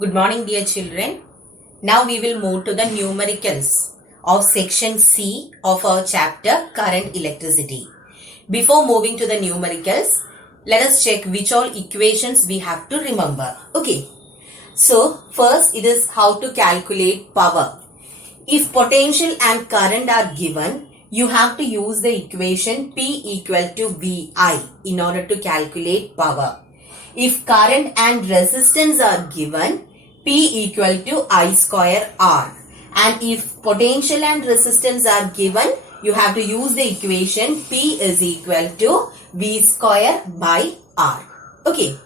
Good morning, dear children. Now we will move to the numericals of section C of our chapter Current Electricity. Before moving to the numericals, let us check which all equations we have to remember. Okay. So, first it is how to calculate power. If potential and current are given, you have to use the equation P equal to VI in order to calculate power. If current and resistance are given, P equal to I square R. And if potential and resistance are given, you have to use the equation P is equal to V square by R. Okay.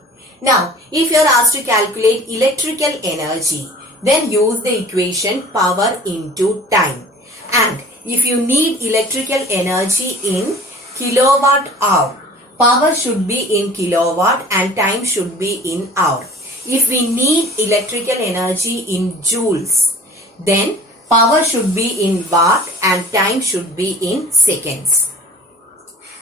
Now, if you are asked to calculate electrical energy, then use the equation power into time. And if you need electrical energy in kilowatt hour, power should be in kilowatt and time should be in hour. If we need electrical energy in joules, then power should be in watt and time should be in seconds.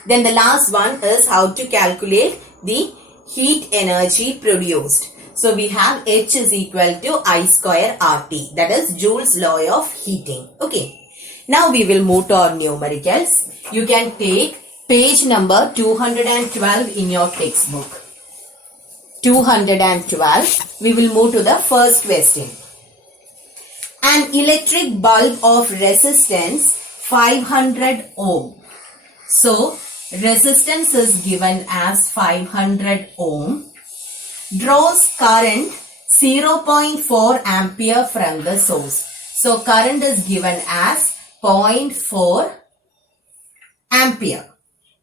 Then the last one is how to calculate the heat energy produced. So we have H is equal to I square RT, that is Joule's law of heating. Okay. Now we will move to our numericals. You can take page number 212 in your textbook. 212. We will move to the first question. An electric bulb of resistance 500 ohm. So resistance is given as 500 ohm. Draws current 0.4 ampere from the source. So current is given as 0.4 ampere.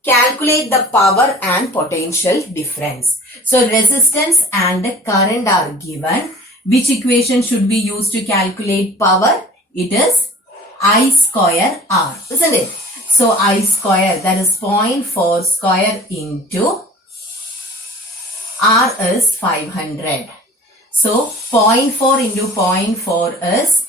Calculate the power and potential difference. So resistance and current are given. Which equation should be used to calculate power? It is I square R, isn't it? So I square, that is 0.4 square into R is 500. So 0.4 into 0.4 is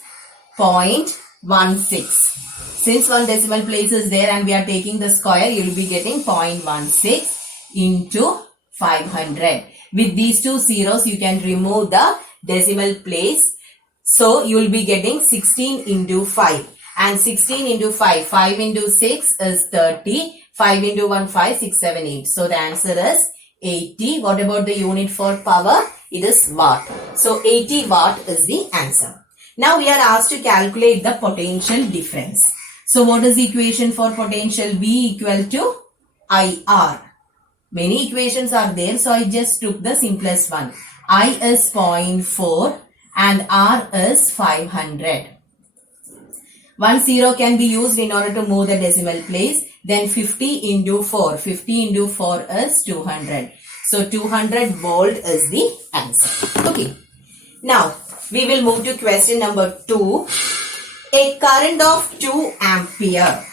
0.16. Since one decimal place is there and we are taking the square, you will be getting 0.16 into 500. With these two zeros, you can remove the decimal place. So you will be getting 16 into 5. And 16 into 5, 5 into 6 is 30. 5 into 1, 5, 6, 7, 8. So the answer is 80. What about the unit for power? It is watt. So 80 watt is the answer. Now we are asked to calculate the potential difference. So what is the equation for potential? V equal to IR. Many equations are there, so I just took the simplest one. I is 0.4 and R is 500. 1 0 can be used in order to move the decimal place. Then 50 into 4. 50 into 4 is 200. So 200 volt is the answer. Okay. Now we will move to question number 2. A current of 2 ampere.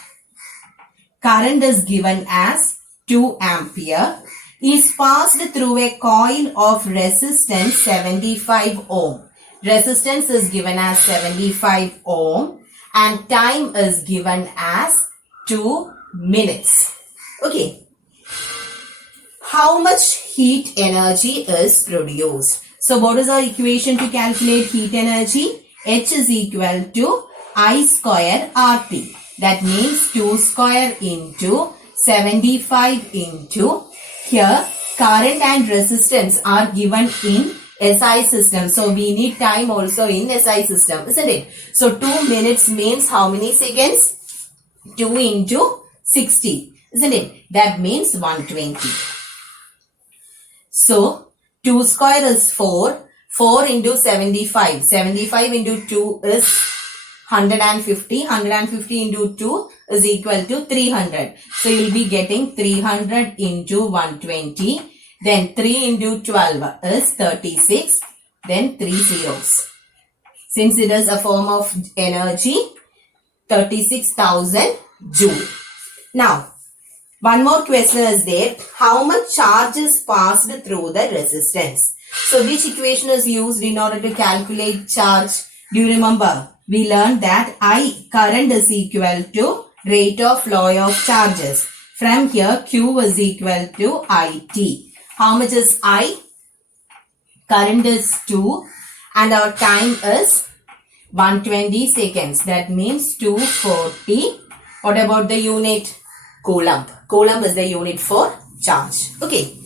Current is given as 2 ampere is passed through a coil of resistance 75 ohm. Resistance is given as 75 ohm and time is given as 2 minutes. Okay. How much heat energy is produced? So what is our equation to calculate heat energy? H is equal to I square RT. That means 2 square into 75 into, here current and resistance are given in SI system. So we need time also in SI system, isn't it? So 2 minutes means how many seconds? 2 into 60, isn't it? That means 120. So 2 square is 4. 4 into 75. 75 into 2 is 150. 150 into 2 is equal to 300. So you will be getting 300 into 120. Then 3 into 12 is 36. Then 3 zeros. Since it is a form of energy, 36,000 joule. Now, one more question is there. How much charge is passed through the resistance? So which equation is used in order to calculate charge? Do you remember? We learned that I current is equal to rate of flow of charges. From here, Q is equal to IT. How much is I? Current is 2 and our time is 120 seconds. That means 240. What about the unit? Coulomb. Coulomb is the unit for charge. Okay.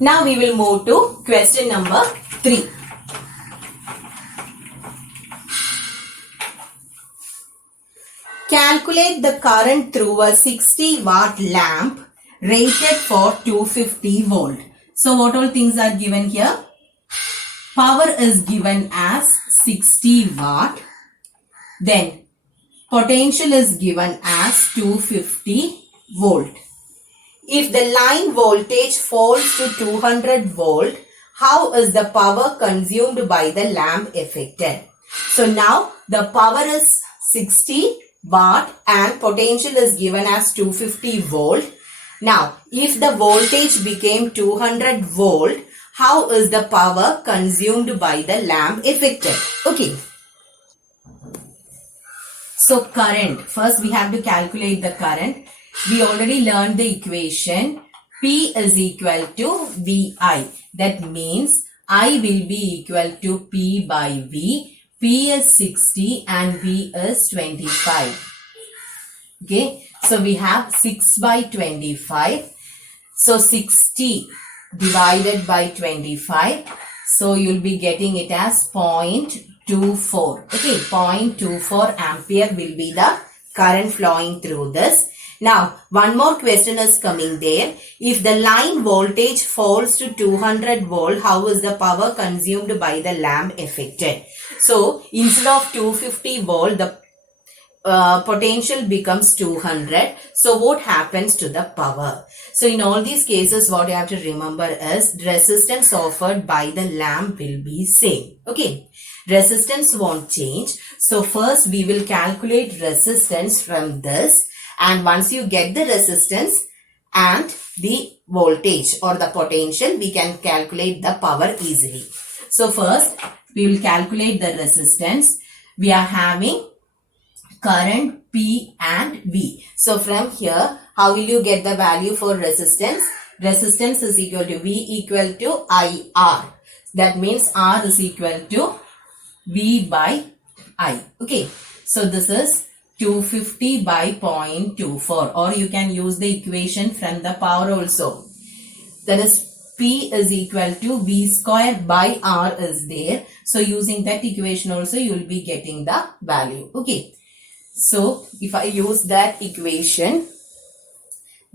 Now we will move to question number 3. Calculate the current through a 60 watt lamp rated for 250 volt. So what all things are given here? Power is given as 60 watt. Then potential is given as 250 volt. If the line voltage falls to 200 volt, how is the power consumed by the lamp affected? So now the power is 60 watt and potential is given as 250 volt. Now if the voltage became 200 volt, how is the power consumed by the lamp affected? Okay. So current, first we have to calculate the current. We already learned the equation. P is equal to VI. That means I will be equal to P by V. P is 60 and V is 25. Okay. So we have 6 by 25. So 60 divided by 25. So you'll be getting it as 0.24. Okay. 0.24 ampere will be the current flowing through this. Now, one more question is coming there. If the line voltage falls to 200 volt, how is the power consumed by the lamp affected? So, instead of 250 volt, the potential becomes 200. So, what happens to the power? So, in all these cases, what you have to remember is resistance offered by the lamp will be same. Okay. Resistance won't change. So, first we will calculate resistance from this. And once you get the resistance and the voltage or the potential, we can calculate the power easily. So first, we will calculate the resistance. We are having current P and V. So from here, how will you get the value for resistance? Resistance is equal to V equal to IR. That means R is equal to V by I. Okay. So this is 250 by 0.24, or you can use the equation from the power also. That is P is equal to V square by R is there. So using that equation also you will be getting the value. Okay. So if I use that equation,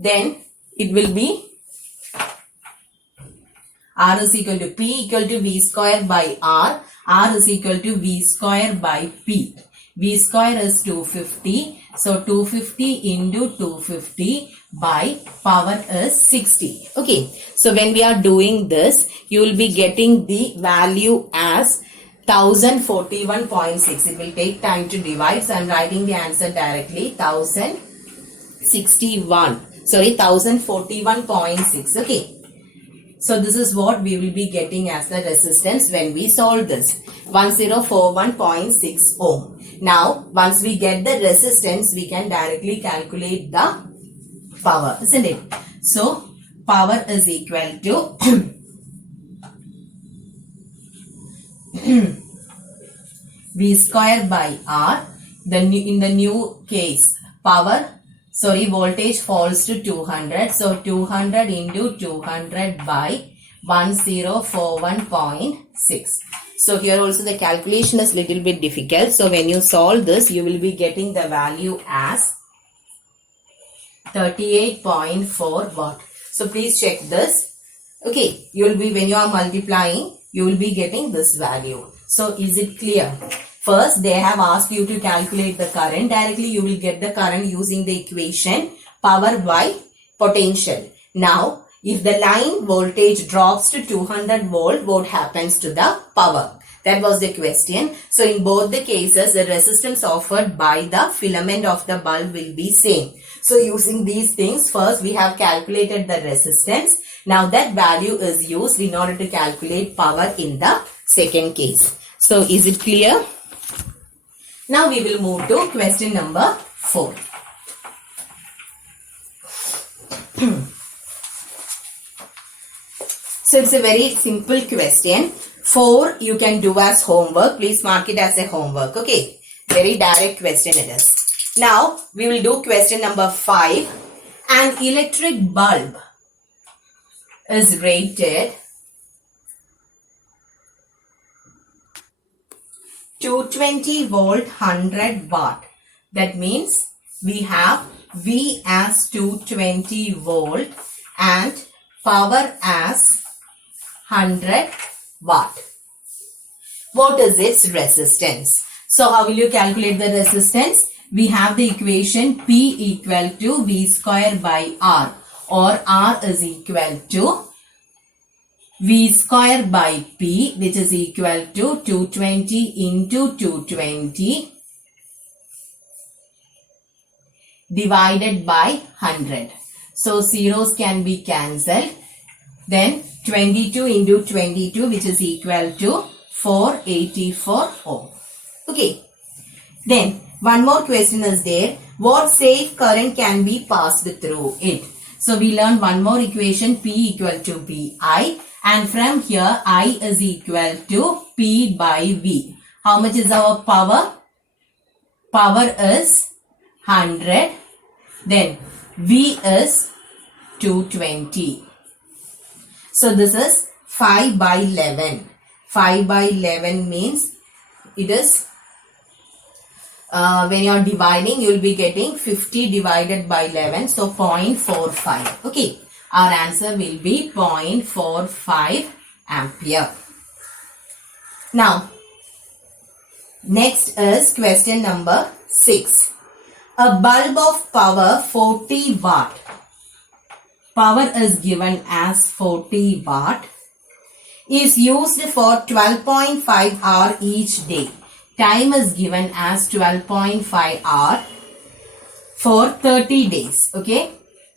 then it will be R is equal to P equal to V square by R. R is equal to V square by P. V square is 250. So 250 into 250 by power is 60. Okay. So when we are doing this, you will be getting the value as 1041.6. It will take time to divide. So I am writing the answer directly. 1041.6. Okay. So this is what we will be getting as the resistance when we solve this. 1041.6 ohm. Now, once we get the resistance, we can directly calculate the power, isn't it? So, power is equal to V square by R. In the new case, voltage falls to 200. So, 200 into 200 by 1041.6. So here also the calculation is little bit difficult. So when you solve this, you will be getting the value as 38.4 watt. So please check this. Okay, you will be, when you are multiplying, you will be getting this value. So is it clear? First, they have asked you to calculate the current. Directly you will get the current using the equation power by potential. Now, if the line voltage drops to 200 volt, what happens to the power? That was the question. So in both the cases, the resistance offered by the filament of the bulb will be same. So using these things, first we have calculated the resistance. Now that value is used in order to calculate power in the second case. So is it clear? Now we will move to question number 4. So it's a very simple question. 4 you can do as homework. Please mark it as a homework. Okay. Very direct question it is. Now we will do question number 5. An electric bulb is rated 220 volt 100 watt. That means we have V as 220 volt and power as 100 watt. What is its resistance? So how will you calculate the resistance? We have the equation P equal to V square by R, or R is equal to V square by P, which is equal to 220 into 220 divided by 100. So zeros can be cancelled. Then 22 into 22, which is equal to 484 ohm. Okay. Then one more question is there. What safe current can be passed through it? So we learned one more equation, P equal to VI, and from here I is equal to P by V. How much is our power? Power is 100. Then V is 220. So this is 5 by 11. 5 by 11 means it is when you are dividing, you will be getting 50 divided by 11. So 0.45. Okay. Our answer will be 0.45 ampere. Now, next is question number 6. A bulb of power 40 watt. Power is given as 40 watt. Is used for 12.5 hour each day. Time is given as 12.5 hour for 30 days. Okay.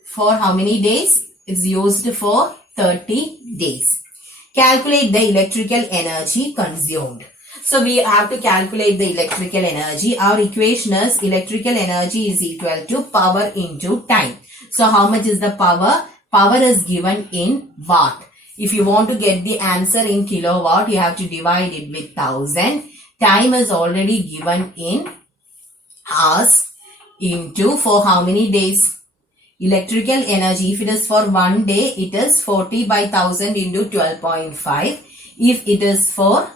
For how many days? It's used for 30 days. Calculate the electrical energy consumed. So we have to calculate the electrical energy. Our equation is electrical energy is equal to power into time. So how much is the power? Power is given in watt. If you want to get the answer in kilowatt, you have to divide it with 1000. Time is already given in hours into for how many days? Electrical energy, if it is for 1 day, it is 40 by 1000 into 12.5. If it is for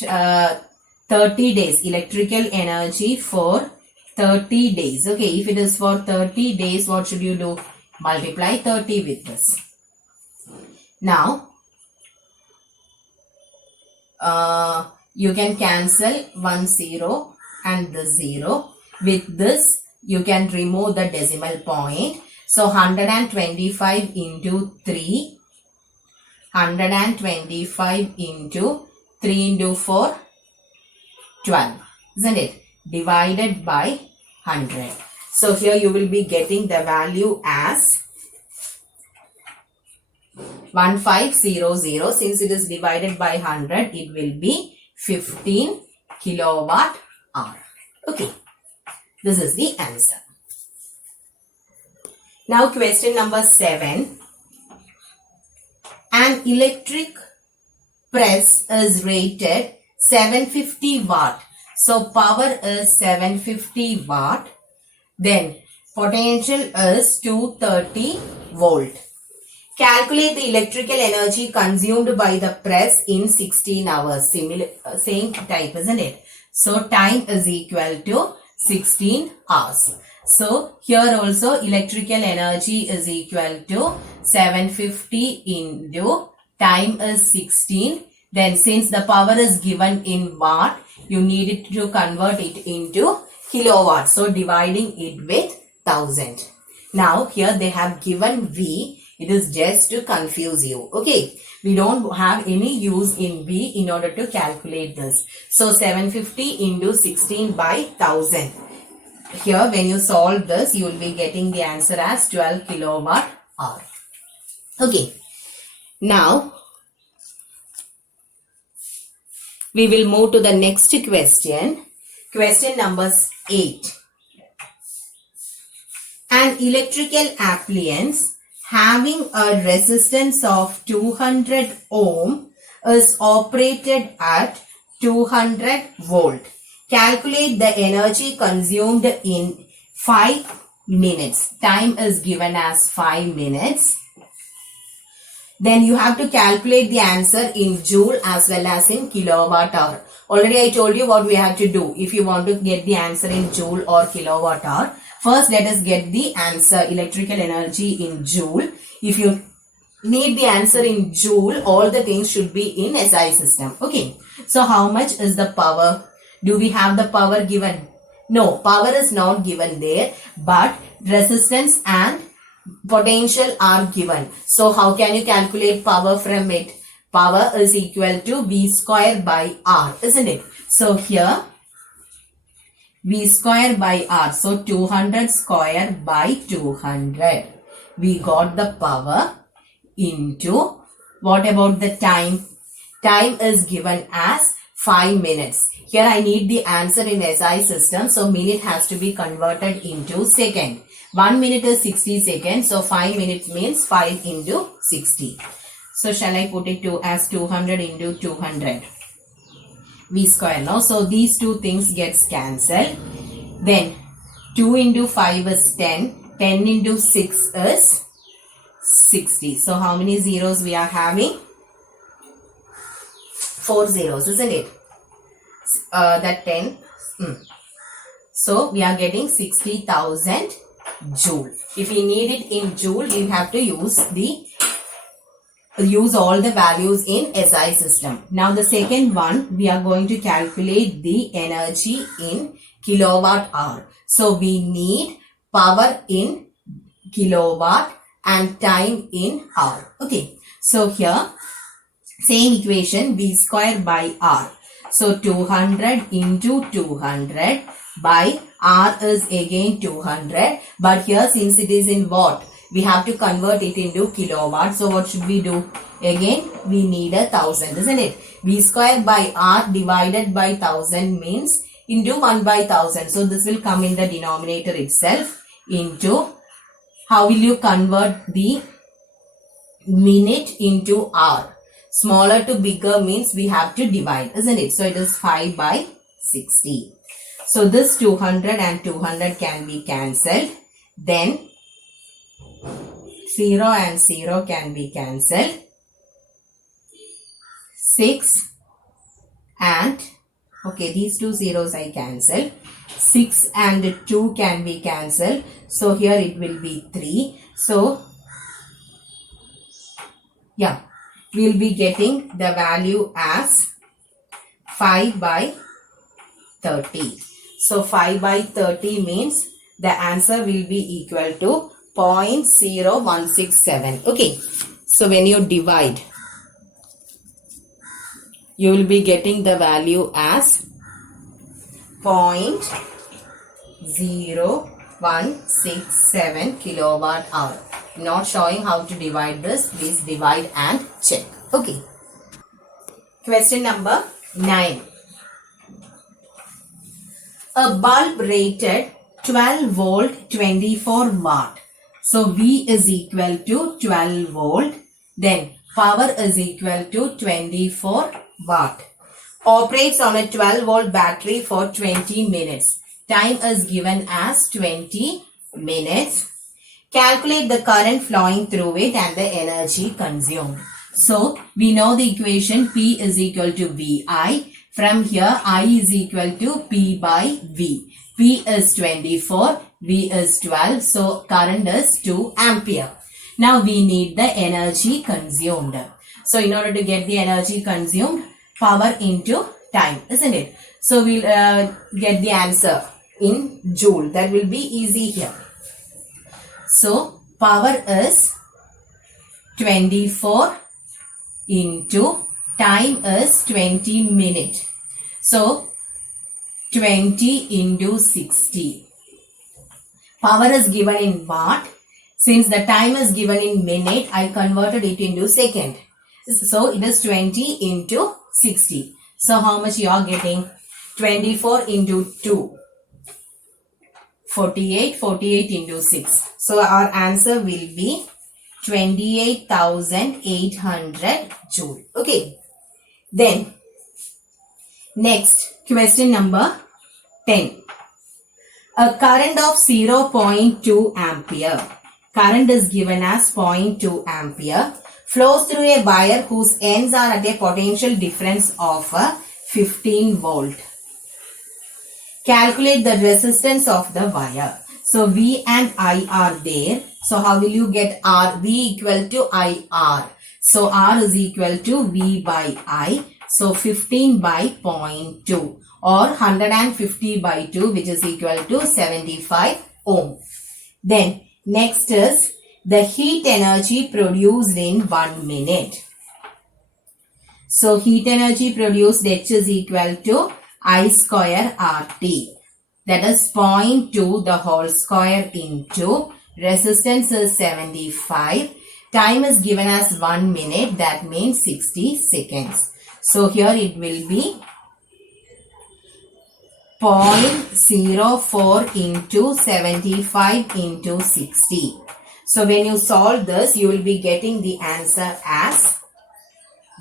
30 days, electrical energy for 30 days. Okay, if it is for 30 days, what should you do? Multiply 30 with this. Now, you can cancel 1 0 and the 0. With this, you can remove the decimal point. So, 125 into 3. 125 into 3 into 4. 12. Isn't it? Divided by 100. So, here you will be getting the value as 1500. Since it is divided by 100, it will be 15 kilowatt hour. Okay. This is the answer. Now question number 7. An electric press is rated 750 watt. So power is 750 watt. Then potential is 230 volt. Calculate the electrical energy consumed by the press in 16 hours. Similar, same type, isn't it? So time is equal to 16 hours. So here also electrical energy is equal to 750 into time is 16. Then since the power is given in watt, you need it to convert it into kilowatt. So dividing it with 1000. Now here they have given V. It is just to confuse you. Okay. We don't have any use in V in order to calculate this. So 750 into 16 by 1000. Here when you solve this, you will be getting the answer as 12 kilowatt hour. Okay. Now, we will move to the next question. Question number 8. An electrical appliance having a resistance of 200 ohm is operated at 200 volt. Calculate the energy consumed in 5 minutes. Time is given as 5 minutes. Then you have to calculate the answer in joule as well as in kilowatt hour. Already I told you what we have to do if you want to get the answer in joule or kilowatt hour. First, let us get the answer electrical energy in joule. If you need the answer in joule, all the things should be in SI system. Okay. So how much is the power? Do we have the power given? No, power is not given there, but resistance and potential are given. So how can you calculate power from it? Power is equal to V square by R, isn't it? So here V square by R. So 200 square by 200. We got the power into, what about the time? Time is given as 5 minutes. Here I need the answer in SI system. So minute has to be converted into second. 1 minute is 60 seconds. So 5 minutes means 5 into 60. So shall I put it as 200 into 200? V square now. So these two things gets cancelled. Then 2 into 5 is 10. 10 into 6 is 60. So how many zeros we are having? 4 zeros, isn't it? That 10. So we are getting 60,000 joule. If we need it in joule, we have to use all the values in SI system. Now the second one, we are going to calculate the energy in kilowatt hour. So we need power in kilowatt and time in hour. Okay. So here, same equation, V square by R. So 200 into 200 by R is again 200. But here since it is in watt, we have to convert it into kilowatt. So what should we do? Again, we need 1000, isn't it? V square by R divided by 1000 means into 1 by 1000. So this will come in the denominator itself into, how will you convert the minute into hour? Smaller to bigger means we have to divide, isn't it? So it is 5 by 60. So this 200 and 200 can be cancelled. Then 0 and 0 can be cancelled. 6 and, okay, these two zeros I cancel. 6 and 2 can be cancelled. So here it will be 3. So, yeah, we will be getting the value as 5 by 30. So 5 by 30 means the answer will be equal to 0.0167. Okay. So when you divide, you will be getting the value as 0.0167 kilowatt hour. Not showing how to divide this. Please divide and check. Okay. Question number 9. A bulb rated 12 volt 24 watt. So V is equal to 12 volt. Then power is equal to 24 watt. Operates on a 12 volt battery for 20 minutes. Time is given as 20 minutes. Calculate the current flowing through it and the energy consumed. So we know the equation P is equal to VI. From here, I is equal to P by V. P is 24, V is 12. So current is 2 ampere. Now we need the energy consumed. So in order to get the energy consumed, power into time, isn't it? So we'll get the answer in joule. That will be easy here. So power is 24 into time is 20 minutes. So 20 into 60. Power is given in watt. Since the time is given in minute, I converted it into second. So it is 20 into 60. So how much you are getting? 24 into 2. 48. 48 into 6. So our answer will be 28,800 joule. Okay. Then, next, question number 10. A current of 0.2 ampere. Current is given as 0.2 ampere. Flows through a wire whose ends are at a potential difference of 15 volt. Calculate the resistance of the wire. So, V and I are there. So, how will you get R? V equal to IR. So, R is equal to V by I. So, 15 by 0.2 or 150 by 2, which is equal to 75 ohm. Then, next is the heat energy produced in 1 minute. So, heat energy produced, H is equal to I square RT. That is 0.2 the whole square into resistance is 75. Time is given as 1 minute. That means 60 seconds. So, here it will be 0.04 into 75 into 60. So, when you solve this, you will be getting the answer as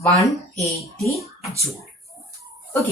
180 joule. Okay.